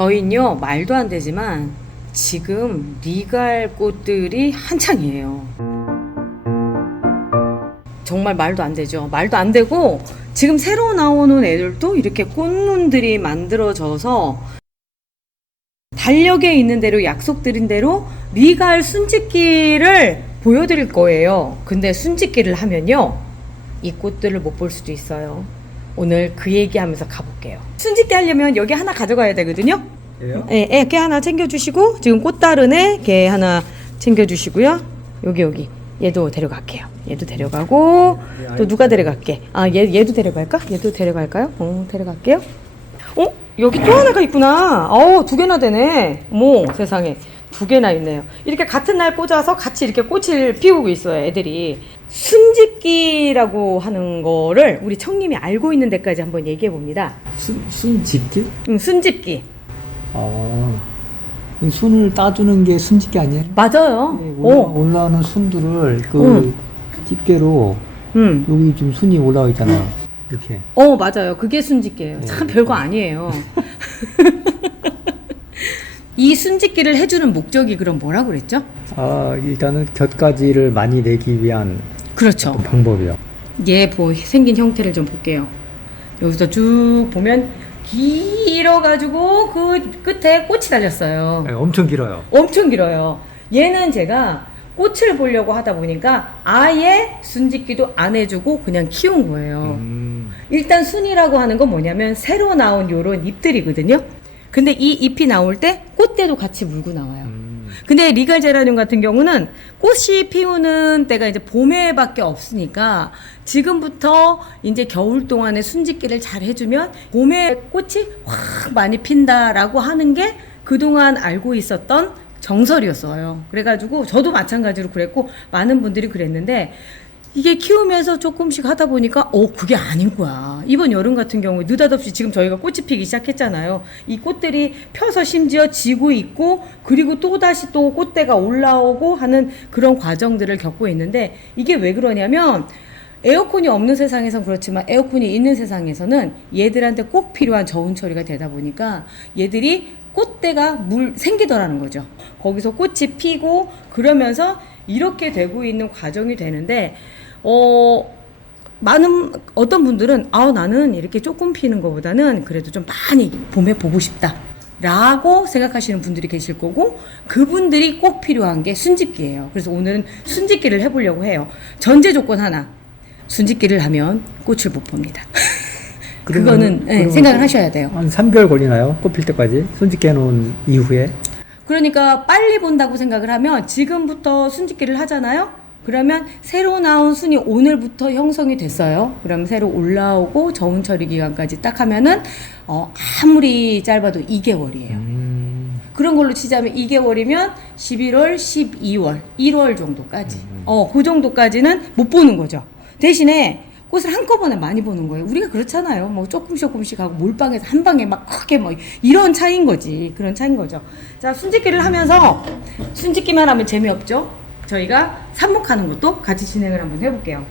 저희는요, 말도 안 되지만 지금 리갈 꽃들이 한창이에요. 정말 말도 안 되죠. 말도 안 되고 지금 새로 나오는 애들도 이렇게 꽃눈들이 만들어져서 달력에 있는 대로 약속드린 대로 리갈 순짓기를 보여드릴 거예요. 근데 순짓기를 하면요, 이 꽃들을 못 볼 수도 있어요. 오늘 그 얘기하면서 가볼게요. 순짓기 하려면 여기 하나 가져가야 되거든요. 예, 걔 하나 챙겨주시고, 지금 꽃 다른 애 걔 하나 챙겨주시고요. 여기 얘도 데려갈게요. 얘도 데려가고, 또 누가 데려갈게? 아, 얘도 데려갈까? 얘도 데려갈까요? 데려갈게요. 여기 또 하나가 있구나. 두 개나 되네. 어머, 세상에. 두 개나 있네요. 이렇게 같은 날 꽂아서 같이 이렇게 꽃을 피우고 있어요, 애들이. 순짓기라고 하는 거를 우리 청님이 알고 있는 데까지 한번 얘기해 봅니다. 순짓기? 순짓기. 이 순을 따주는 게 순짓기 아니에요? 맞아요. 올라오는 순들을 집게로 여기 좀 순이 올라와 있잖아. 이렇게. 맞아요. 그게 순짓기예요. 참 별거 아니에요. 이 순짓기를 해주는 목적이 그럼 뭐라고 그랬죠? 일단은 곁가지를 많이 내기 위한 그렇죠. 방법이요. 얘 생긴 형태를 좀 볼게요. 여기서 쭉 보면 길어가지고 그 끝에 꽃이 달렸어요. 네, 엄청 길어요. 엄청 길어요. 얘는 제가 꽃을 보려고 하다 보니까 아예 순짓기도 안 해주고 그냥 키운 거예요. 일단 순이라고 하는 건 뭐냐면 새로 나온 요런 잎들이거든요. 근데 이 잎이 나올 때 꽃대도 같이 물고 나와요. 근데 리갈 제라늄 같은 경우는 꽃이 피우는 때가 이제 봄에밖에 없으니까 지금부터 이제 겨울 동안에 순짓기를 잘 해주면 봄에 꽃이 확 많이 핀다라고 하는 게 그동안 알고 있었던 정설이었어요. 그래가지고 저도 마찬가지로 그랬고 많은 분들이 그랬는데, 이게 키우면서 조금씩 하다 보니까 그게 아닌 거야. 이번 여름 같은 경우에 느닷없이 지금 저희가 꽃이 피기 시작했잖아요. 이 꽃들이 펴서 심지어 지고 있고, 그리고 또다시 또 꽃대가 올라오고 하는 그런 과정들을 겪고 있는데, 이게 왜 그러냐면 에어컨이 없는 세상에선 그렇지만 에어컨이 있는 세상에서는 얘들한테 꼭 필요한 저온 처리가 되다 보니까 얘들이 꽃대가 생기더라는 거죠. 거기서 꽃이 피고 그러면서 이렇게 되고 있는 과정이 되는데, 어떤 분들은 나는 이렇게 조금 피는 것보다는 그래도 좀 많이 봄에 보고 싶다 라고 생각하시는 분들이 계실 거고, 그분들이 꼭 필요한 게 순짓기예요. 그래서 오늘은 순짓기를 해보려고 해요. 전제 조건 하나, 순짓기를 하면 꽃을 못 봅니다. 그거는 생각을 하셔야 돼요. 한 3개월 걸리나요? 꽃 필 때까지? 순짓기 해놓은 이후에? 그러니까 빨리 본다고 생각을 하면 지금부터 순짓기를 하잖아요. 그러면 새로 나온 순이 오늘부터 형성이 됐어요. 그럼 새로 올라오고 저온 처리 기간까지 딱 하면은 아무리 짧아도 2개월이에요. 그런 걸로 치자면 2개월이면 11월, 12월, 1월 정도까지. 그 정도까지는 못 보는 거죠. 대신에 꽃을 한꺼번에 많이 보는 거예요. 우리가 그렇잖아요. 뭐 조금씩 하고 몰빵해서 한 방에 막 크게 뭐 이런 차이인 거지. 그런 차이인 거죠. 자, 순짓기를 하면서 순짓기만 하면 재미없죠. 저희가 삽목하는 것도 같이 진행을 한번 해볼게요.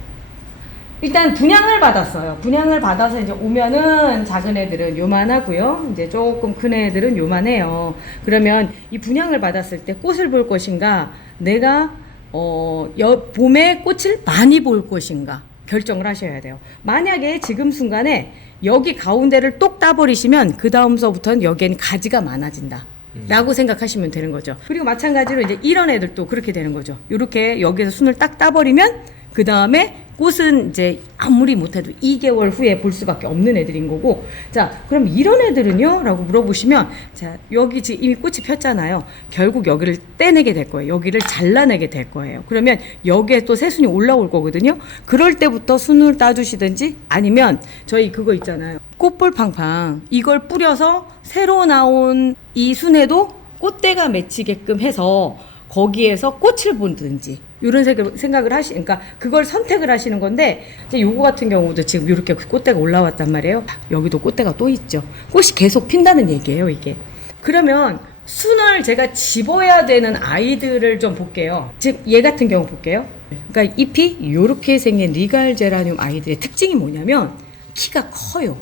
일단 분양을 받았어요. 분양을 받아서 이제 오면은 작은 애들은 요만하고요. 이제 조금 큰 애들은 요만해요. 그러면 이 분양을 받았을 때 꽃을 볼 것인가, 내가 봄에 꽃을 많이 볼 것인가 결정을 하셔야 돼요. 만약에 지금 순간에 여기 가운데를 똑 따버리시면 그 다음서부터는 여기엔 가지가 많아진다 라고 생각하시면 되는 거죠. 그리고 마찬가지로 이제 이런 애들도 그렇게 되는 거죠. 이렇게 여기에서 순을 딱 따버리면 그 다음에 꽃은 이제 아무리 못해도 2개월 후에 볼 수밖에 없는 애들인 거고, 자, 그럼 이런 애들은요? 라고 물어보시면, 자, 여기 지금 이미 꽃이 폈잖아요. 결국 여기를 떼내게 될 거예요. 여기를 잘라내게 될 거예요. 그러면 여기에 또 새순이 올라올 거거든요. 그럴 때부터 순을 따주시든지, 아니면 저희 그거 있잖아요. 꽃볼 팡팡. 이걸 뿌려서 새로 나온 이 순에도 꽃대가 맺히게끔 해서 거기에서 꽃을 보든지, 이런 생각을 그러니까 그걸 선택을 하시는 건데, 이제 요거 같은 경우도 지금 이렇게 꽃대가 올라왔단 말이에요. 여기도 꽃대가 또 있죠. 꽃이 계속 핀다는 얘기예요, 이게. 그러면 순을 제가 집어야 되는 아이들을 좀 볼게요. 즉, 얘 같은 경우 볼게요. 그러니까 잎이 요렇게 생긴 리갈 제라늄 아이들의 특징이 뭐냐면 키가 커요.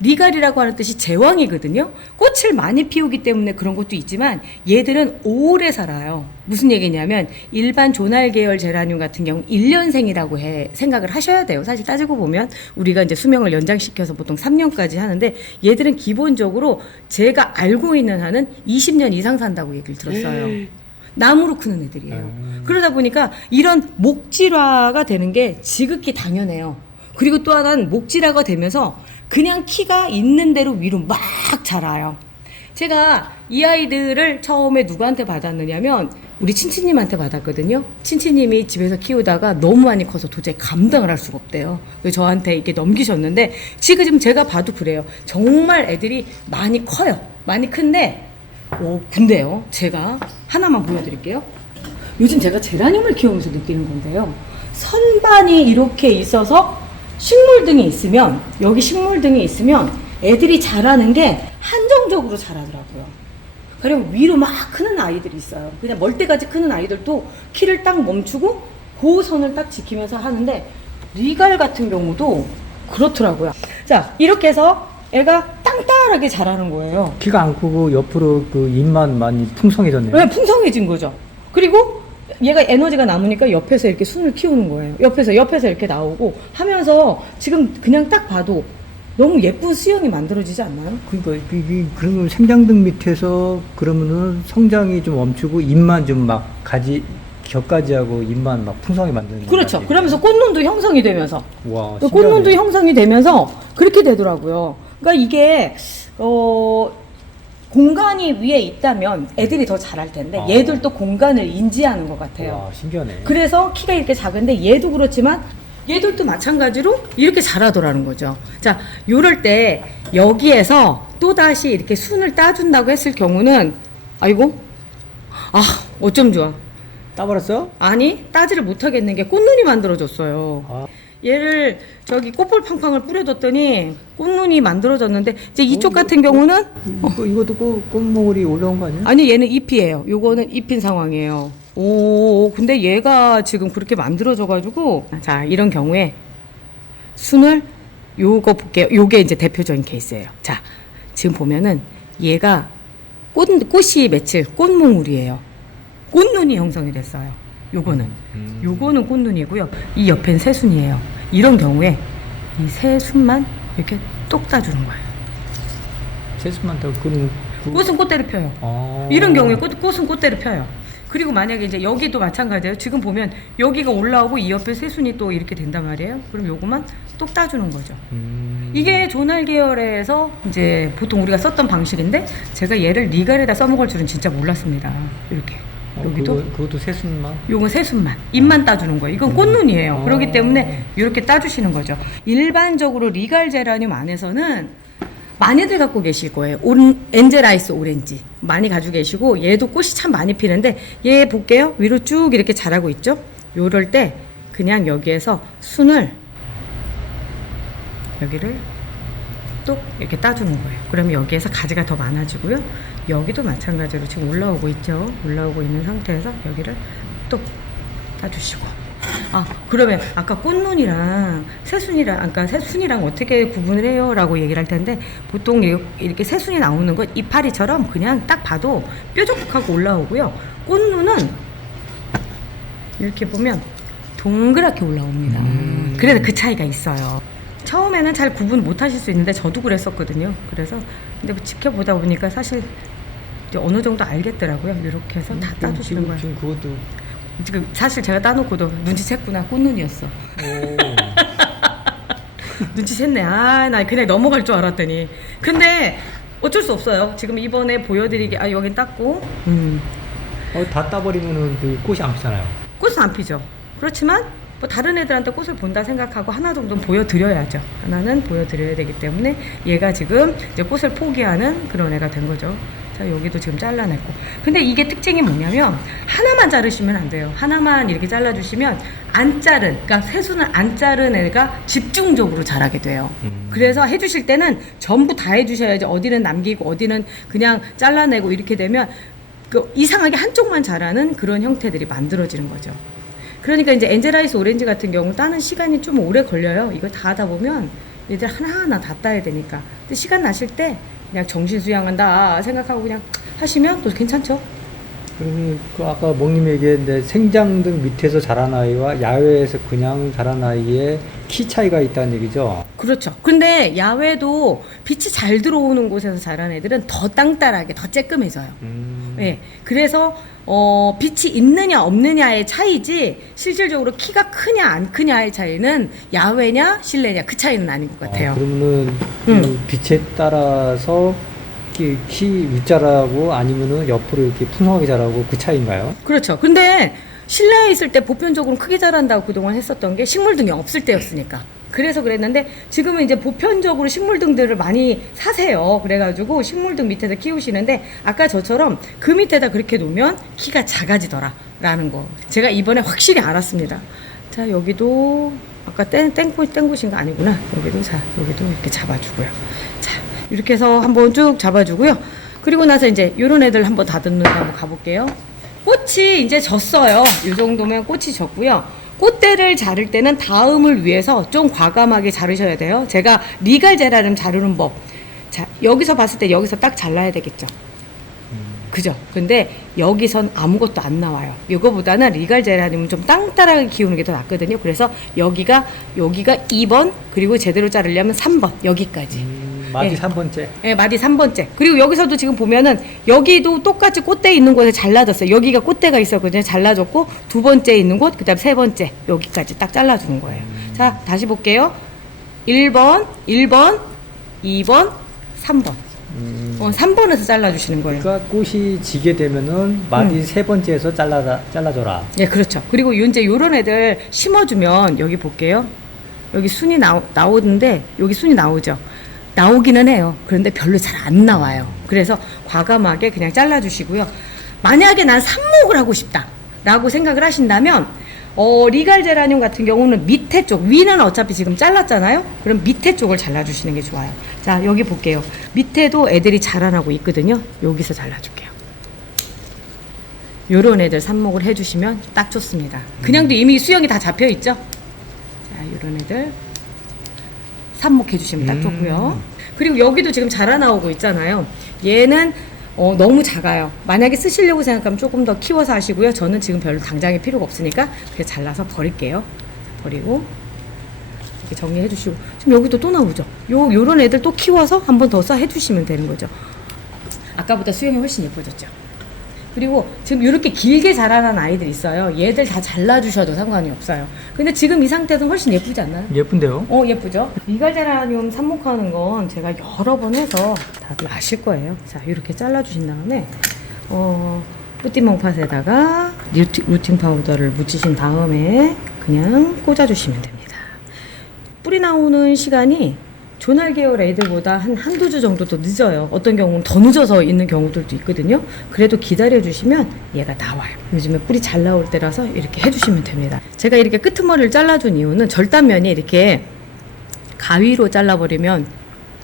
리갈이라고 하는 뜻이 제왕이거든요. 꽃을 많이 피우기 때문에 그런 것도 있지만 얘들은 오래 살아요. 무슨 얘기냐면 일반 조날 계열 제라늄 같은 경우 1년생이라고 생각을 하셔야 돼요. 사실 따지고 보면 우리가 이제 수명을 연장시켜서 보통 3년까지 하는데 얘들은 기본적으로 제가 알고 있는 한은 20년 이상 산다고 얘기를 들었어요. 나무로 크는 애들이에요. 그러다 보니까 이런 목질화가 되는 게 지극히 당연해요. 그리고 또 하나는 목질화가 되면서 그냥 키가 있는 대로 위로 막 자라요. 제가 이 아이들을 처음에 누구한테 받았느냐면 우리 친치님한테 받았거든요. 친치님이 집에서 키우다가 너무 많이 커서 도저히 감당을 할 수가 없대요. 그래서 저한테 이렇게 넘기셨는데 지금 제가 봐도 그래요. 정말 애들이 많이 커요. 많이 큰데 근데요, 제가 하나만 보여드릴게요. 요즘 제가 제라늄을 키우면서 느끼는 건데요. 선반이 이렇게 있어서 식물등이 있으면, 여기 식물등이 있으면 애들이 자라는 게 한정적으로 자라더라고요. 그리고 위로 막 크는 아이들이 있어요. 그냥 멀때까지 크는 아이들도 키를 딱 멈추고 그 선을 딱 지키면서 하는데 리갈 같은 경우도 그렇더라고요. 자, 이렇게 해서 애가 땅땅하게 자라는 거예요. 키가 안 크고 옆으로 그 잎만 많이 풍성해졌네요. 왜 풍성해진 거죠. 그리고 얘가 에너지가 남으니까 옆에서 이렇게 순을 키우는 거예요. 옆에서 이렇게 나오고 하면서 지금 그냥 딱 봐도 너무 예쁜 수영이 만들어지지 않나요? 그러니까 그러면 생장등 밑에서 그러면은 성장이 좀 멈추고 잎만 좀 막 곁가지하고 잎만 막 풍성하게 만드는 그렇죠. 거지. 그러면서 꽃눈도 형성이 되면서 와, 또 신기하네. 꽃눈도 형성이 되면서 그렇게 되더라고요. 그러니까 이게 공간이 위에 있다면 애들이 더 잘할 텐데 얘들도 공간을 인지하는 것 같아요. 와, 신기하네. 그래서 키가 이렇게 작은데 얘도 그렇지만 얘들도 마찬가지로 이렇게 자라더라는 거죠. 자, 요럴 때 여기에서 또다시 이렇게 순을 따준다고 했을 경우는 아이고 어쩜 좋아. 따버렸어? 아니 따지를 못하겠는 게 꽃눈이 만들어졌어요. 아. 얘를 저기 꽃볼 팡팡을 뿌려줬더니 꽃눈이 만들어졌는데 이제 이쪽 같은 경우는 이것도 꽃몽울이 올라온 거 아니야? 아니 얘는 잎이에요. 요거는 잎인 상황이에요. 오 근데 얘가 지금 그렇게 만들어져가지고 자 이런 경우에 순을 요거 볼게요. 요게 이제 대표적인 케이스예요. 자 지금 보면은 얘가 꽃이 맺힐 꽃몽울이에요. 꽃눈이 형성이 됐어요. 요거는 꽃눈이고요. 이 옆엔 새순이에요. 이런 경우에 이 새순만 이렇게 똑 따주는 거예요. 세수만 따고 그럼 꽃은 꽃대로 펴요. 이런 경우에 꽃은 꽃대로 펴요. 그리고 만약에 이제 여기도 마찬가지예요. 지금 보면 여기가 올라오고 이 옆에 새순이 또 이렇게 된단 말이에요. 그럼 요거만 똑 따주는 거죠. 이게 조날 계열에서 이제 보통 우리가 썼던 방식인데 제가 얘를 리갈에다 써먹을 줄은 진짜 몰랐습니다. 이렇게. 여기도 그것도 세순만? 요건 새순만 잎만 따주는 거예요. 이건 꽃눈이에요. 그렇기 때문에 이렇게 따주시는 거죠. 일반적으로 리갈 제라늄 안에서는 많이들 갖고 계실 거예요. 엔젤아이스 오렌지 많이 가지고 계시고 얘도 꽃이 참 많이 피는데 얘 볼게요. 위로 쭉 이렇게 자라고 있죠. 요럴 때 그냥 여기에서 순을 여기를 또 이렇게 따주는 거예요. 그러면 여기에서 가지가 더 많아지고요. 여기도 마찬가지로 지금 올라오고 있죠. 올라오고 있는 상태에서 여기를 또 따주시고. 그러면 아까 꽃눈이랑 새순이랑 아까 새순이랑 어떻게 구분을 해요? 라고 얘기를 할 텐데 보통 이렇게 새순이 나오는 건 이파리처럼 그냥 딱 봐도 뾰족하고 올라오고요. 꽃눈은 이렇게 보면 동그랗게 올라옵니다. 그래서 그 차이가 있어요. 처음에는 잘 구분 못 하실 수 있는데 저도 그랬었거든요. 그래서 근데 뭐 지켜보다 보니까 사실 이제 어느 정도 알겠더라고요. 이렇게 해서 다 따주시는 거예요. 지금 그것도 지금 사실 제가 따놓고도 눈치챘구나. 꽃눈이었어. 눈치챘네. 나 그냥 넘어갈 줄 알았더니. 근데 어쩔 수 없어요. 지금 이번에 보여드리기 여긴 땄고 다 따버리면은 그 꽃이 안 피잖아요. 꽃은 안 피죠. 그렇지만 뭐 다른 애들한테 꽃을 본다 생각하고 하나 정도는 보여드려야죠. 하나는 보여드려야 되기 때문에 얘가 지금 이제 꽃을 포기하는 그런 애가 된 거죠. 자, 여기도 지금 잘라냈고. 근데 이게 특징이 뭐냐면 하나만 자르시면 안 돼요. 하나만 이렇게 잘라주시면 그러니까 새순을 안 자른 애가 집중적으로 자라게 돼요. 그래서 해주실 때는 전부 다 해주셔야지. 어디는 남기고 어디는 그냥 잘라내고 이렇게 되면 이상하게 한쪽만 자라는 그런 형태들이 만들어지는 거죠. 그러니까 이제 엔젤아이스 오렌지 같은 경우 따는 시간이 좀 오래 걸려요. 이거 다 하다 보면 얘들 하나하나 다 따야 되니까. 근데 시간 나실 때 그냥 정신 수양한다 생각하고 그냥 하시면 또 괜찮죠. 그러면 그 아까 몽님 얘기했는데 생장등 밑에서 자란 아이와 야외에서 그냥 자란 아이의 키 차이가 있다는 얘기죠? 그렇죠. 근데 야외도 빛이 잘 들어오는 곳에서 자란 애들은 더 땅따라하게 더 쬐끔해져요. 네, 그래서 빛이 있느냐 없느냐의 차이지 실질적으로 키가 크냐 안 크냐의 차이는 야외냐 실내냐 그 차이는 아닌 것 같아요. 그러면은 그 빛에 따라서 키 윗자라고 아니면은 옆으로 이렇게 풍성하게 자라고 그 차이인가요? 그렇죠. 근데 실내에 있을 때 보편적으로 크게 자란다고 그동안 했었던 게 식물등이 없을 때였으니까. 그래서 그랬는데 지금은 이제 보편적으로 식물등들을 많이 사세요. 그래가지고 식물등 밑에서 키우시는데 아까 저처럼 그 밑에다 그렇게 놓으면 키가 작아지더라라는 거 제가 이번에 확실히 알았습니다. 자, 여기도 아까 뗀 곳인 거 아니구나. 여기도 이렇게 잡아주고요. 자, 이렇게 해서 한번 쭉 잡아주고요. 그리고 나서 이제 요런 애들 한번 다듬는 거 한번 가볼게요. 꽃이 이제 졌어요. 이 정도면 꽃이 졌고요. 꽃대를 자를 때는 다음을 위해서 좀 과감하게 자르셔야 돼요. 제가 리갈 제라늄 자르는 법. 자, 여기서 봤을 때 여기서 딱 잘라야 되겠죠. 그죠? 근데 여기선 아무것도 안 나와요. 이거보다는 리갈 제라늄은 좀 땅따라하게 키우는 게 더 낫거든요. 그래서 여기가 2번, 그리고 제대로 자르려면 3번, 여기까지. 마디 예. 3번째. 예, 마디 3번째. 그리고 여기서도 지금 보면은 여기도 똑같이 꽃대 있는 곳에 잘라졌어요. 여기가 꽃대가 있었거든요. 잘라졌고 두 번째 있는 곳, 그 다음 세 번째 여기까지 딱 잘라주는 거예요. 자, 다시 볼게요. 1번, 2번, 3번. 3번에서 잘라주시는 거예요. 그러니까 꽃이 지게 되면은 마디 세 번째에서 잘라줘라. 예, 그렇죠. 그리고 이제 요런 애들 심어주면 여기 볼게요. 여기 순이 나오는데 여기 순이 나오죠. 나오기는 해요. 그런데 별로 잘 안 나와요. 그래서 과감하게 그냥 잘라주시고요. 만약에 난 삽목을 하고 싶다 라고 생각을 하신다면 리갈 제라늄 같은 경우는 밑에 쪽, 위는 어차피 지금 잘랐잖아요. 그럼 밑에 쪽을 잘라주시는 게 좋아요. 자, 여기 볼게요. 밑에도 애들이 자라나고 있거든요. 여기서 잘라줄게요. 요런 애들 삽목을 해주시면 딱 좋습니다. 그냥도 이미 수영이 다 잡혀있죠. 자, 요런 애들 삽목해주시면 딱 좋고요. 그리고 여기도 지금 자라나오고 있잖아요. 얘는 너무 작아요. 만약에 쓰시려고 생각하면 조금 더 키워서 하시고요. 저는 지금 별로 당장에 필요가 없으니까 그냥 잘라서 버릴게요. 버리고 이렇게 정리해 주시고, 지금 여기도 또 나오죠. 요런 애들 또 키워서 한 번 더 해주시면 되는 거죠. 아까보다 수영이 훨씬 예뻐졌죠. 그리고 지금 이렇게 길게 자라난 아이들 있어요. 얘들 다 잘라주셔도 상관이 없어요. 근데 지금 이 상태에서 훨씬 예쁘지 않나요? 예쁜데요? 예쁘죠? 리갈 제라늄 삽목하는 건 제가 여러 번 해서 다들 아실 거예요. 자, 이렇게 잘라주신 다음에 뿌띠멍팟에다가 루팅 파우더를 묻히신 다음에 그냥 꽂아주시면 됩니다. 뿌리 나오는 시간이 조날 계열 애들보다 한두 주 정도 더 늦어요. 어떤 경우는 더 늦어서 있는 경우들도 있거든요. 그래도 기다려주시면 얘가 나와요. 요즘에 뿌리 잘 나올 때라서 이렇게 해주시면 됩니다. 제가 이렇게 끄트머리를 잘라준 이유는 절단면이 이렇게 가위로 잘라버리면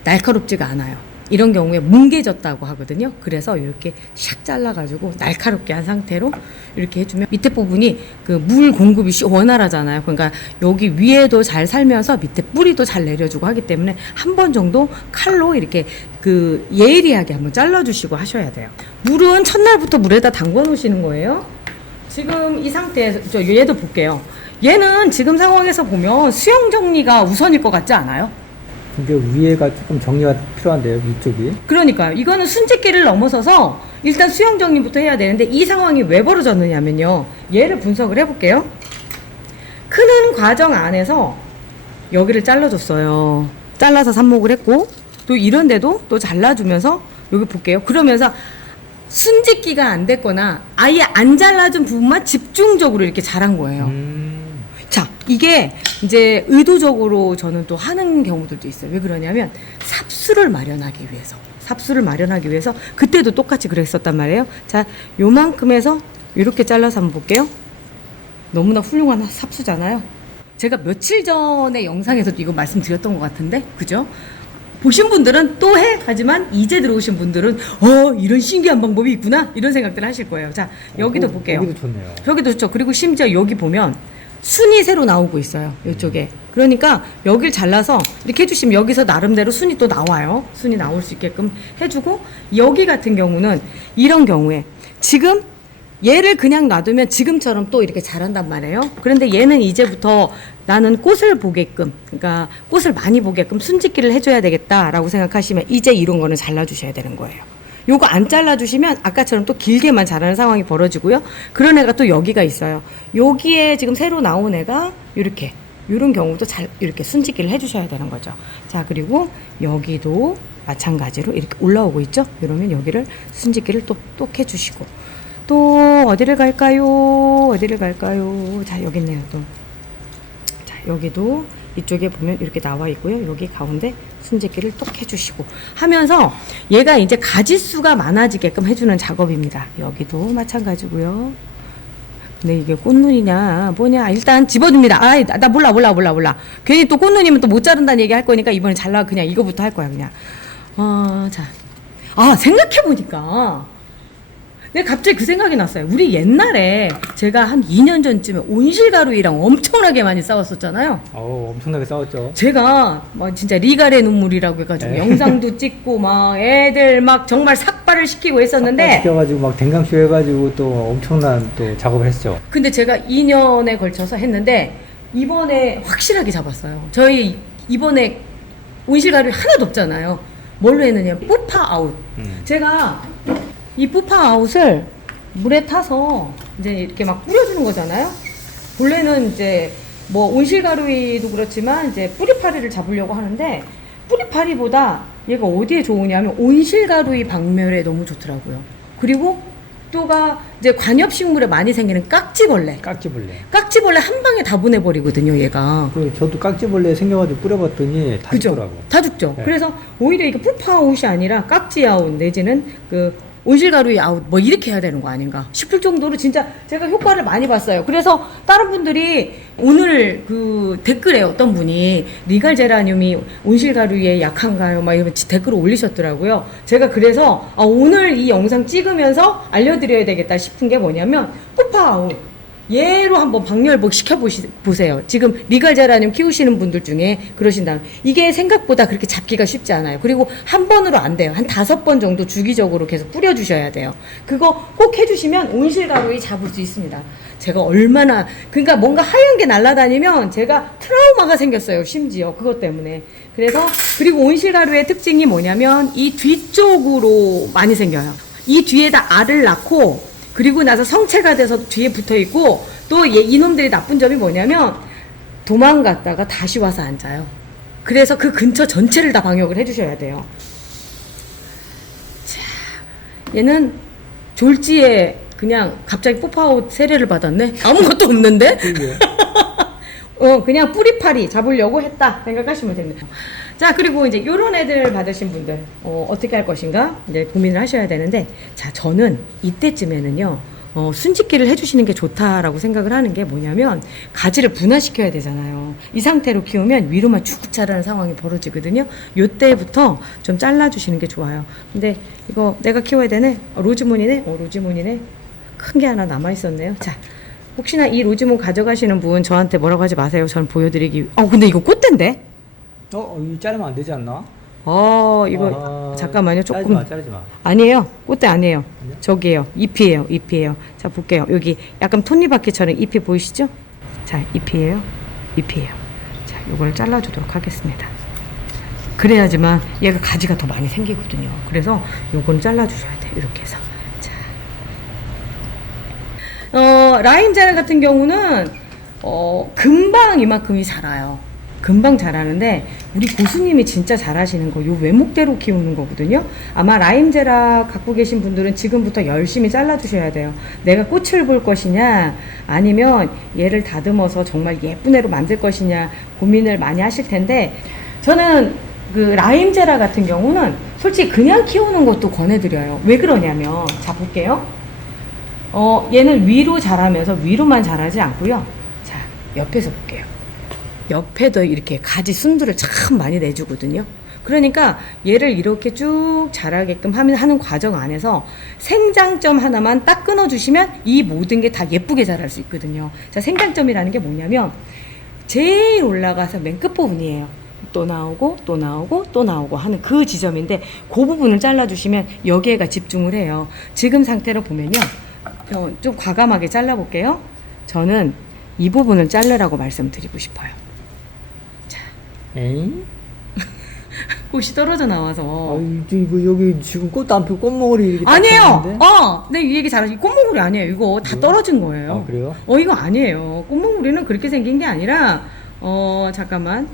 날카롭지가 않아요. 이런 경우에 뭉개졌다고 하거든요. 그래서 이렇게 샥 잘라가지고 날카롭게 한 상태로 이렇게 해주면 밑에 부분이 그 물 공급이 원활하잖아요. 그러니까 여기 위에도 잘 살면서 밑에 뿌리도 잘 내려주고 하기 때문에 한 번 정도 칼로 이렇게 그 예리하게 한번 잘라주시고 하셔야 돼요. 물은 첫날부터 물에다 담궈 놓으시는 거예요. 지금 이 상태에서 얘도 볼게요. 얘는 지금 상황에서 보면 수영 정리가 우선일 것 같지 않아요? 이게 위에가 조금 정리가 필요한데요, 위쪽이. 그러니까 이거는 순짓기를 넘어서서 일단 수영 정리부터 해야 되는데 이 상황이 왜 벌어졌느냐면요. 얘를 분석을 해볼게요. 크는 과정 안에서 여기를 잘라줬어요. 잘라서 삽목을 했고 또 이런 데도 또 잘라주면서 여기 볼게요. 그러면서 순짓기가 안 됐거나 아예 안 잘라준 부분만 집중적으로 이렇게 자란 거예요. 자, 이게 이제 의도적으로 저는 또 하는 경우들도 있어요. 왜 그러냐면 삽수를 마련하기 위해서 그때도 똑같이 그랬었단 말이에요. 자, 요만큼 해서 이렇게 잘라서 한번 볼게요. 너무나 훌륭한 삽수잖아요. 제가 며칠 전에 영상에서도 이거 말씀드렸던 것 같은데, 그죠? 보신 분들은 또 해? 하지만 이제 들어오신 분들은 이런 신기한 방법이 있구나 이런 생각들 하실 거예요. 자, 여기도 볼게요. 여기도 좋네요. 여기도 좋죠. 그리고 심지어 여기 보면 순이 새로 나오고 있어요. 이쪽에. 그러니까 여길 잘라서 이렇게 해주시면 여기서 나름대로 순이 또 나와요. 순이 나올 수 있게끔 해주고, 여기 같은 경우는 이런 경우에 지금 얘를 그냥 놔두면 지금처럼 또 이렇게 자란단 말이에요. 그런데 얘는 이제부터 나는 꽃을 보게끔, 그러니까 꽃을 많이 보게끔 순짓기를 해줘야 되겠다라고 생각하시면 이제 이런 거는 잘라주셔야 되는 거예요. 요거 안 잘라주시면 아까처럼 또 길게만 자라는 상황이 벌어지고요. 그런 애가 또 여기가 있어요. 여기에 지금 새로 나온 애가 이렇게, 이런 경우도 잘 이렇게 순짓기를 해주셔야 되는 거죠. 자, 그리고 여기도 마찬가지로 이렇게 올라오고 있죠. 이러면 여기를 순짓기를 또 해주시고, 또 어디를 갈까요? 어디를 갈까요? 자, 여기 있네요. 또 자, 여기도 이쪽에 보면 이렇게 나와 있고요. 여기 가운데 순짓기를 또 해주시고 하면서 얘가 이제 가지수가 많아지게끔 해주는 작업입니다. 여기도 마찬가지고요. 근데 이게 꽃눈이냐 뭐냐 일단 집어줍니다. 아이, 나 몰라. 괜히 또 꽃눈이면 또 못 자른다는 얘기 할 거니까 이번에 잘라 그냥 이거부터 할 거야 그냥. 자, 생각해보니까 내가 갑자기 그 생각이 났어요. 우리 옛날에 제가 한 2년 전쯤에 온실가루이랑 엄청나게 많이 싸웠었잖아요. 엄청나게 싸웠죠. 제가 막 진짜 리갈의 눈물이라고 해가지고 네. 영상도 찍고 막 애들 막 정말 삭발을 시키고 했었는데, 시켜가지고 막 댕강쇼 해가지고 또 엄청난 또 작업을 했죠. 근데 제가 2년에 걸쳐서 했는데 이번에 확실하게 잡았어요. 저희 이번에 온실가루 하나도 없잖아요. 뭘로 했느냐, 뿌파아웃. 제가 이 뿌파아웃을 물에 타서 이제 이렇게 막 뿌려주는 거잖아요. 본래는 이제 뭐 온실가루이도 그렇지만 이제 뿌리파리를 잡으려고 하는데, 뿌리파리보다 얘가 어디에 좋으냐면 온실가루이 박멸에 너무 좋더라고요. 그리고 또가 이제 관엽식물에 많이 생기는 깍지벌레 한 방에 다 보내버리거든요, 얘가. 저도 깍지벌레 생겨가지고 뿌려봤더니 다 그죠? 죽더라고. 다 죽죠. 네. 그래서 오히려 이게 푸파아웃이 아니라 깍지아웃 내지는 그 온실가루의 아웃 뭐 이렇게 해야 되는 거 아닌가 싶을 정도로 진짜 제가 효과를 많이 봤어요. 그래서 다른 분들이 오늘 그 댓글에 어떤 분이 리갈 제라늄이 온실가루에 약한가요? 막 이런 댓글을 올리셨더라고요. 제가 그래서 오늘 이 영상 찍으면서 알려드려야 되겠다 싶은 게 뭐냐면 푸파아웃 얘로 한번 박멸복 시켜보세요. 지금 리갈 제라늄 키우시는 분들 중에 그러신다면 이게 생각보다 그렇게 잡기가 쉽지 않아요. 그리고 한 번으로 안 돼요. 한 5번 정도 주기적으로 계속 뿌려주셔야 돼요. 그거 꼭 해주시면 온실가루에 잡을 수 있습니다. 제가 얼마나, 그러니까 뭔가 하얀 게 날아다니면 제가 트라우마가 생겼어요. 심지어 그것 때문에. 그래서 그리고 온실가루의 특징이 뭐냐면 이 뒤쪽으로 많이 생겨요. 이 뒤에다 알을 낳고 그리고 나서 성체가 돼서 뒤에 붙어 있고, 또 이놈들이 나쁜 점이 뭐냐면 도망갔다가 다시 와서 앉아요. 그래서 그 근처 전체를 다 방역을 해주셔야 돼요. 자, 얘는 졸지에 그냥 갑자기 뽀파웃 세례를 받았네. 아무것도 없는데? 그냥 뿌리파리 잡으려고 했다 생각하시면 됩니다. 자, 그리고 이제 요런 애들 받으신 분들 어떻게 할 것인가 이제 고민을 하셔야 되는데, 자, 저는 이때쯤에는요 순짓기를 해주시는 게 좋다라고 생각을 하는 게 뭐냐면, 가지를 분화시켜야 되잖아요. 이 상태로 키우면 위로만 쭉 자라는 상황이 벌어지거든요. 요때부터 좀 잘라주시는 게 좋아요. 근데 이거 내가 키워야 되네. 로즈문이네. 로즈문이네. 큰 게 하나 남아있었네요. 자, 혹시나 이 로즈문 가져가시는 분 저한테 뭐라고 하지 마세요. 저는 보여드리기. 근데 이거 꽃대인데? 이거 자르면 안 되지 않나? 이거 잠깐만요. 조금 자르지 마. 아니에요. 꽃대 아니에요. 저기에요. 잎이에요. 자, 볼게요. 여기 약간 톱니바퀴처럼 잎이 보이시죠? 자, 잎이에요. 자, 요걸 잘라주도록 하겠습니다. 그래야지만 얘가 가지가 더 많이 생기거든요. 그래서 요건 잘라주셔야 돼요. 이렇게 해서. 자, 라임자라 같은 경우는 금방 이만큼이 자라요. 금방 자라는데 우리 고수님이 진짜 잘하시는 거 요 외목대로 키우는 거거든요. 아마 라임제라 갖고 계신 분들은 지금부터 열심히 잘라주셔야 돼요. 내가 꽃을 볼 것이냐 아니면 얘를 다듬어서 정말 예쁜 애로 만들 것이냐 고민을 많이 하실 텐데, 저는 그 라임제라 같은 경우는 솔직히 그냥 키우는 것도 권해드려요. 왜 그러냐면, 자, 볼게요. 얘는 위로 자라면서 위로만 자라지 않고요. 자, 옆에서 볼게요. 옆에도 이렇게 가지 순들을 참 많이 내주거든요. 그러니까 얘를 이렇게 쭉 자라게끔 하는 과정 안에서 생장점 하나만 딱 끊어주시면 이 모든 게 다 예쁘게 자랄 수 있거든요. 자, 생장점이라는 게 뭐냐면 제일 올라가서 맨 끝부분이에요. 또 나오고 또 나오고 또 나오고 하는 그 지점인데 그 부분을 잘라주시면 여기에가 집중을 해요. 지금 상태로 보면요. 좀 과감하게 잘라볼게요. 저는 이 부분을 자르라고 말씀드리고 싶어요. 자, 에잉? 꽃이 떨어져 나와서. 이거 여기 지금 꽃도 안 피고 꽃먹을이 이렇게 딱 아니에요. 폈는데? 네, 이 얘기 잘하시. 꽃몽울이 아니에요. 이거 다 떨어진 거예요. 아, 그래요? 이거 아니에요. 꽃몽울이는 그렇게 생긴 게 아니라, 잠깐만.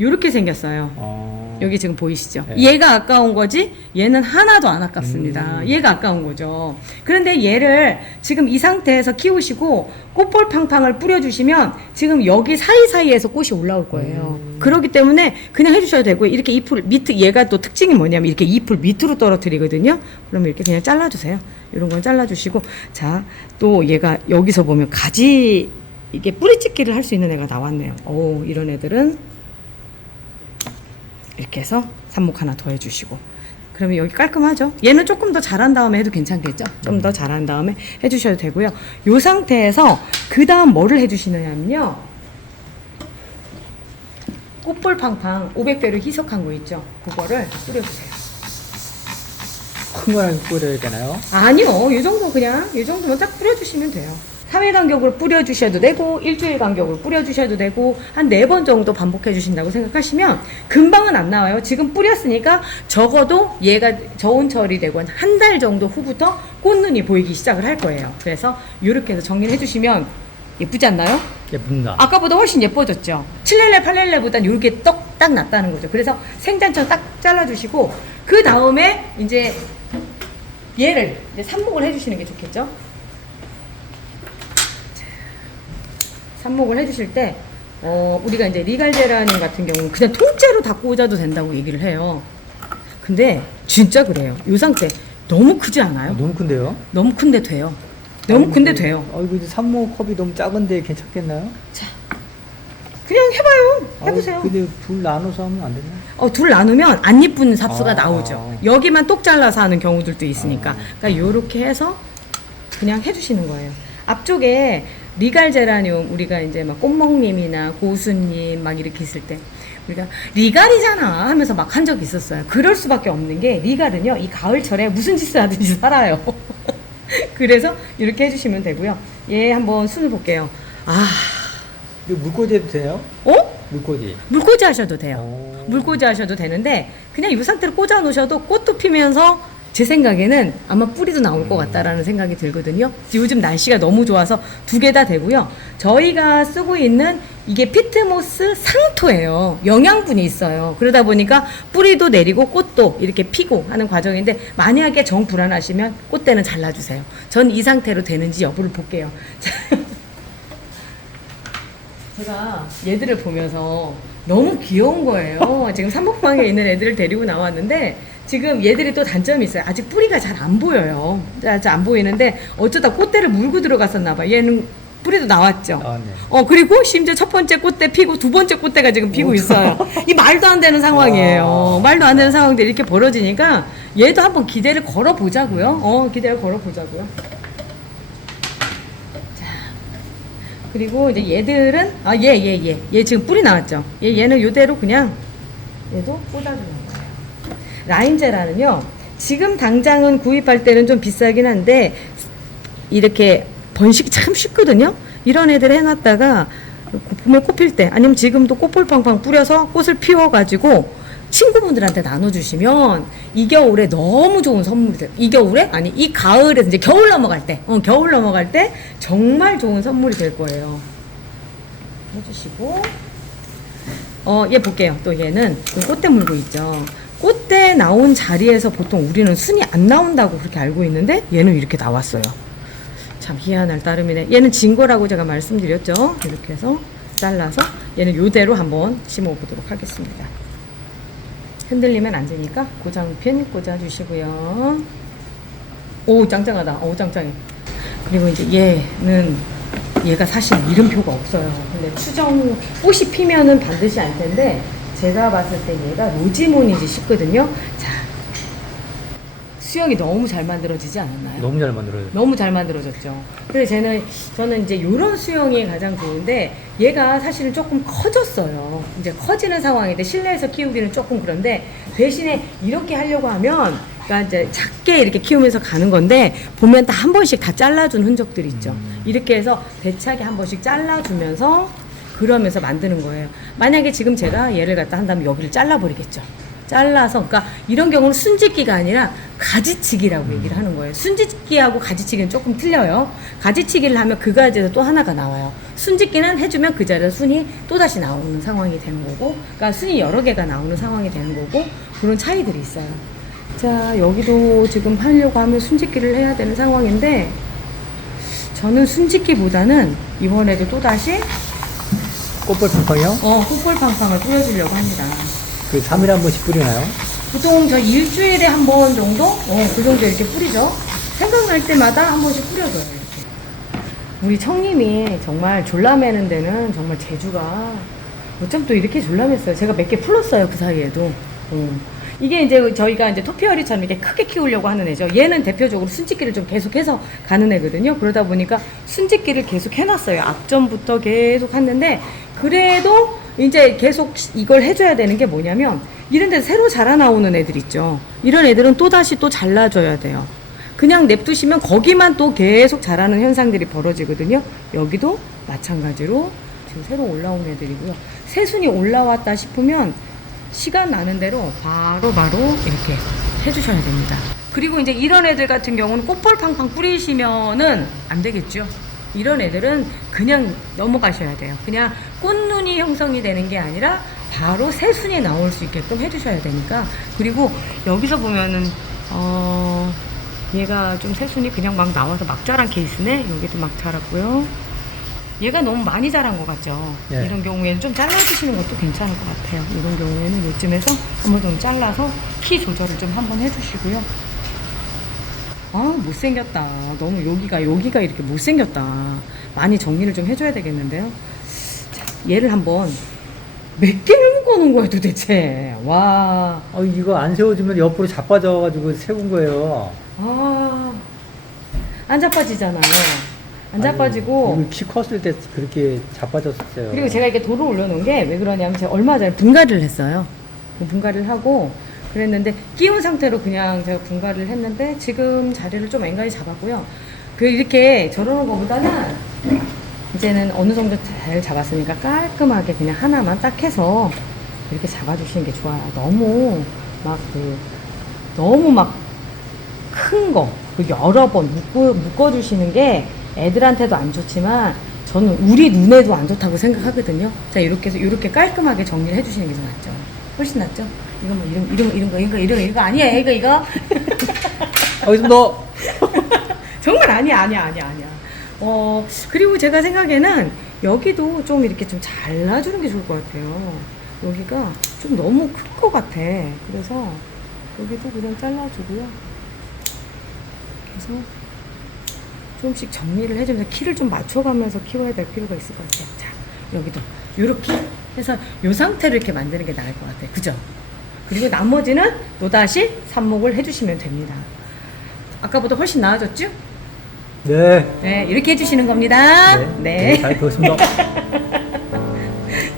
요렇게 생겼어요. 여기 지금 보이시죠? 네. 얘가 아까운 거지, 얘는 하나도 안 아깝습니다. 얘가 아까운 거죠. 그런데 얘를 지금 이 상태에서 키우시고 꽃볼 팡팡을 뿌려주시면 지금 여기 사이사이에서 꽃이 올라올 거예요. 그렇기 때문에 그냥 해주셔도 되고요. 이렇게 잎을 밑에, 얘가 또 특징이 뭐냐면 이렇게 잎을 밑으로 떨어뜨리거든요. 그러면 이렇게 그냥 잘라주세요. 이런 건 잘라주시고. 자, 또 얘가 여기서 보면 가지, 이게 뿌리찍기를 할 수 있는 애가 나왔네요. 이런 애들은 이렇게 해서 삽목 하나 더 해주시고, 그러면 여기 깔끔하죠? 얘는 조금 더 자란 다음에 해도 괜찮겠죠? 좀 더 자란 다음에 해주셔도 되고요. 이 상태에서 그 다음 뭐를 해주시느냐면요, 꽃볼 팡팡 500배로 희석한 거 있죠? 그거를 뿌려주세요. 큰 거랑 뿌려야 되나요? 아니요, 이 정도 그냥 이 정도만 딱 뿌려주시면 돼요. 3일 간격으로 뿌려주셔도 되고 일주일 간격으로 뿌려주셔도 되고 한 4번 정도 반복해 주신다고 생각하시면 금방은 안 나와요. 지금 뿌렸으니까 적어도 얘가 저온 처리되고 한 달 정도 후부터 꽃눈이 보이기 시작을 할 거예요. 그래서 이렇게 해서 정리를 해주시면 예쁘지 않나요? 예쁩니다. 아까보다 훨씬 예뻐졌죠. 7렐레, 8렐레보단 이렇게 딱 났다는 거죠. 그래서 생장점 딱 잘라주시고 그 다음에 이제 얘를 이제 삽목을 해주시는 게 좋겠죠. 삽목을 해주실 때 우리가 이제 리갈제라님 같은 경우는 그냥 통째로 다 꽂아도 된다고 얘기를 해요. 근데 진짜 그래요. 요 상태 너무 크지 않아요? 너무 큰데요? 너무 큰데 돼요. 너무 큰데 돼요. 이거 이제 산모컵이 너무 작은데 괜찮겠나요? 자, 그냥 해봐요. 해보세요. 근데 둘 나눠서 하면 안 되나? 둘 나누면 안 이쁜 삽수가 아. 나오죠. 여기만 똑 잘라서 하는 경우들도 있으니까. 그러니까 요렇게 해서 그냥 해주시는 거예요. 앞쪽에 리갈제라늄, 우리가 이제 막 꽃먹님이나 고수님 막 이렇게 있을 때 우리가 리갈이잖아 하면서 막 한 적이 있었어요. 그럴 수밖에 없는 게 리갈은요, 이 가을철에 무슨 짓을 하든지 살아요. 그래서 이렇게 해주시면 되고요. 얘 한번 순을 볼게요. 이거 물꽂이 해도 돼요? 물꽂이. 물꽂이 하셔도 돼요. 물꽂이 하셔도 되는데 그냥 이 상태로 꽂아 놓으셔도 꽃도 피면서 제 생각에는 아마 뿌리도 나올 것 같다라는 생각이 들거든요. 요즘 날씨가 너무 좋아서 2개 다 되고요. 저희가 쓰고 있는 이게 피트모스 상토예요. 영양분이 있어요. 그러다 보니까 뿌리도 내리고 꽃도 이렇게 피고 하는 과정인데 만약에 정 불안하시면 꽃대는 잘라주세요. 전 이 상태로 되는지 여부를 볼게요. 제가 얘들을 보면서 너무 귀여운 거예요. 지금 삼목방에 있는 애들을 데리고 나왔는데 지금 얘들이 또 단점이 있어요. 아직 뿌리가 잘 안 보여요. 잘 안 보이는데 어쩌다 꽃대를 물고 들어갔었나 봐요. 얘는 뿌리도 나왔죠. 네. 그리고 심지어 첫 번째 꽃대 피고 두 번째 꽃대가 지금 피고 있어요. 이 말도 안 되는 상황이에요. 말도 안 되는 상황들이 이렇게 벌어지니까 얘도 한번 기대를 걸어 보자고요. 기대를 걸어 보자고요. 그리고 이제 얘들은 얘 지금 뿌리 나왔죠. 얘는 요대로 그냥 얘도 꽂아주는 거예요. 라인제라는요, 지금 당장은 구입할 때는 좀 비싸긴 한데 이렇게 번식이 참 쉽거든요. 이런 애들 해놨다가 봄에 꽃 필 때 아니면 지금도 꽃볼 팡팡 뿌려서 꽃을 피워가지고 친구분들한테 나눠주시면 이 겨울에 너무 좋은 선물이 돼요. 이 겨울에? 아니, 이 가을에 이제 겨울 넘어갈 때, 겨울 넘어갈 때 정말 좋은 선물이 될 거예요. 해주시고, 얘 볼게요. 또 얘는 꽃대 물고 있죠. 꽃대 나온 자리에서 보통 우리는 순이 안 나온다고 그렇게 알고 있는데 얘는 이렇게 나왔어요. 참 희한할 따름이네. 얘는 진 거라고 제가 말씀드렸죠. 이렇게 해서 잘라서 얘는 요대로 한번 심어보도록 하겠습니다. 흔들리면 안 되니까 고장핀 꽂아주시고요. 오, 짱짱하다. 짱짱해. 그리고 이제 얘가 사실 이름표가 없어요. 근데 꽃이 피면은 반드시 알 텐데 제가 봤을 때 얘가 로지몬이지 싶거든요. 자, 수영이 너무 잘 만들어지지 않았나요? 너무 잘 만들어요. 너무 잘 만들어졌죠. 그래서 저는 이제 요런 수영이 가장 좋은데, 얘가 사실은 조금 커졌어요. 이제 커지는 상황인데, 실내에서 키우기는 조금 그런데, 대신에 이렇게 하려고 하면, 그러니까 이제 작게 이렇게 키우면서 가는 건데, 보면 다 한 번씩 다 잘라준 흔적들이 있죠. 이렇게 해서 대차게 한 번씩 잘라주면서, 그러면서 만드는 거예요. 만약에 지금 제가 얘를 갖다 한다면 여기를 잘라버리겠죠. 잘라서, 그러니까 이런 경우는 순짓기가 아니라 가지치기라고 얘기를 하는 거예요. 순짓기하고 가지치기는 조금 틀려요. 가지치기를 하면 그 가지에서 또 하나가 나와요. 순짓기는 해주면 그 자리에서 순이 또다시 나오는 상황이 되는 거고, 그러니까 순이 여러 개가 나오는 상황이 되는 거고, 그런 차이들이 있어요. 자, 여기도 지금 하려고 하면 순짓기를 해야 되는 상황인데, 저는 순짓기보다는 이번에도 또다시 꽃볼 팡팡이요? 꽃볼팡팡을 뿌려주려고 합니다. 그 3일에 한 번씩 뿌리나요? 보통 저 일주일에 한 번 정도? 그 정도 이렇게 뿌리죠. 생각날 때마다 한 번씩 뿌려줘요, 이렇게. 우리 청님이 정말 졸라매는 데는 정말 재주가, 어쩜 또 이렇게 졸라맸어요. 제가 몇 개 풀었어요, 그 사이에도. 이게 이제 저희가 이제 토피어리처럼 이렇게 크게 키우려고 하는 애죠. 얘는 대표적으로 순짓기를 좀 계속해서 가는 애거든요. 그러다 보니까 순짓기를 계속 해놨어요. 앞전부터 계속 했는데, 그래도 이제 계속 이걸 해줘야 되는 게 뭐냐면, 이런 데 새로 자라나오는 애들 있죠. 이런 애들은 또다시 또 잘라줘야 돼요. 그냥 냅두시면 거기만 또 계속 자라는 현상들이 벌어지거든요. 여기도 마찬가지로 지금 새로 올라온 애들이고요. 새순이 올라왔다 싶으면 시간 나는 대로 바로 이렇게 해주셔야 됩니다. 그리고 이제 이런 애들 같은 경우는 꽃볼 팡팡 뿌리시면은 안 되겠죠. 이런 애들은 그냥 넘어가셔야 돼요. 그냥 꽃눈이 형성이 되는 게 아니라 바로 새순이 나올 수 있게끔 해주셔야 되니까. 그리고 여기서 보면은 얘가 좀 새순이 그냥 막 나와서 막 자란 케이스네. 여기도 막 자랐고요. 얘가 너무 많이 자란 것 같죠. 예. 이런 경우에는 좀 잘라주시는 것도 괜찮을 것 같아요. 이런 경우에는 요쯤에서 한번 좀 잘라서 키 조절을 좀 한번 해주시고요. 못생겼다. 너무 여기가 이렇게 못생겼다. 많이 정리를 좀 해줘야 되겠는데요. 자, 얘를 한번 몇 개를 묶어놓은 거야 도대체. 와. 이거 안 세워주면 옆으로 자빠져가지고 세운 거예요. 안 자빠지잖아요. 안 자빠지고. 이거 키 컸을 때 그렇게 자빠졌었어요. 그리고 제가 이렇게 돌을 올려놓은 게 왜 그러냐면, 제가 얼마 전에 분갈이를 했어요. 분갈이를 하고 그랬는데, 끼운 상태로 그냥 제가 분갈이를 했는데, 지금 자리를 좀 앵간히 잡았고요. 이렇게 저러는 것보다는 이제는 어느 정도 잘 잡았으니까 깔끔하게 그냥 하나만 딱 해서 이렇게 잡아주시는 게 좋아요. 너무 막 큰 거, 여러 번 묶어주시는 게 애들한테도 안 좋지만, 저는 우리 눈에도 안 좋다고 생각하거든요. 자, 이렇게 해서 이렇게 깔끔하게 정리를 해주시는 게 더 낫죠. 훨씬 낫죠? 이거 뭐 이런 거 아니야, 이거. 있습니다. 정말 아니야. 그리고 제가 생각에는 여기도 좀 이렇게 좀 잘라주는 게 좋을 것 같아요. 여기가 좀 너무 큰 것 같아. 그래서 여기도 그냥 잘라주고요. 그래서 조금씩 정리를 해주면서 키를 좀 맞춰가면서 키워야 될 필요가 있을 것 같아요. 자, 여기도 이렇게 해서 이 상태를 이렇게 만드는 게 나을 것 같아요. 그죠? 그리고 나머지는 또다시 삽목을 해주시면 됩니다. 아까보다 훨씬 나아졌죠? 네. 이렇게 해주시는 겁니다. 네, 잘 배웠습니다.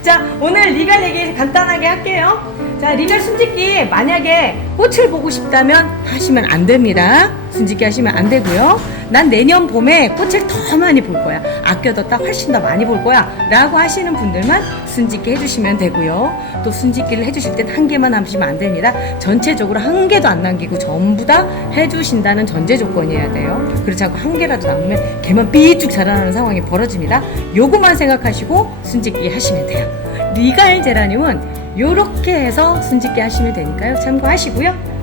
자, 오늘 리갈 얘기 간단하게 할게요. 자, 리갈 순짓기 만약에 꽃을 보고 싶다면 하시면 안 됩니다. 순짓기 하시면 안 되고요. 난 내년 봄에 꽃을 더 많이 볼 거야. 아껴뒀다 훨씬 더 많이 볼 거야. 라고 하시는 분들만 순짓기 해주시면 되고요. 또 순짓기를 해주실 땐 한 개만 하시면 안 됩니다. 전체적으로 한 개도 안 남기고 전부 다 해주신다는 전제 조건이어야 돼요. 그렇지 않고 한 개라도 남으면 걔만 삐쭉 자라나는 상황이 벌어집니다. 요거만 생각하시고 순짓기 하시면 돼요. 리갈 제라늄은 요렇게 해서 순짓기 하시면 되니까요. 참고하시고요.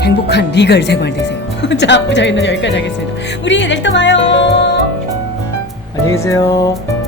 행복한 리갈 생활 되세요. 자, 저희는 여기까지 하겠습니다. 우리 내일 또 봐요. 안녕히 계세요.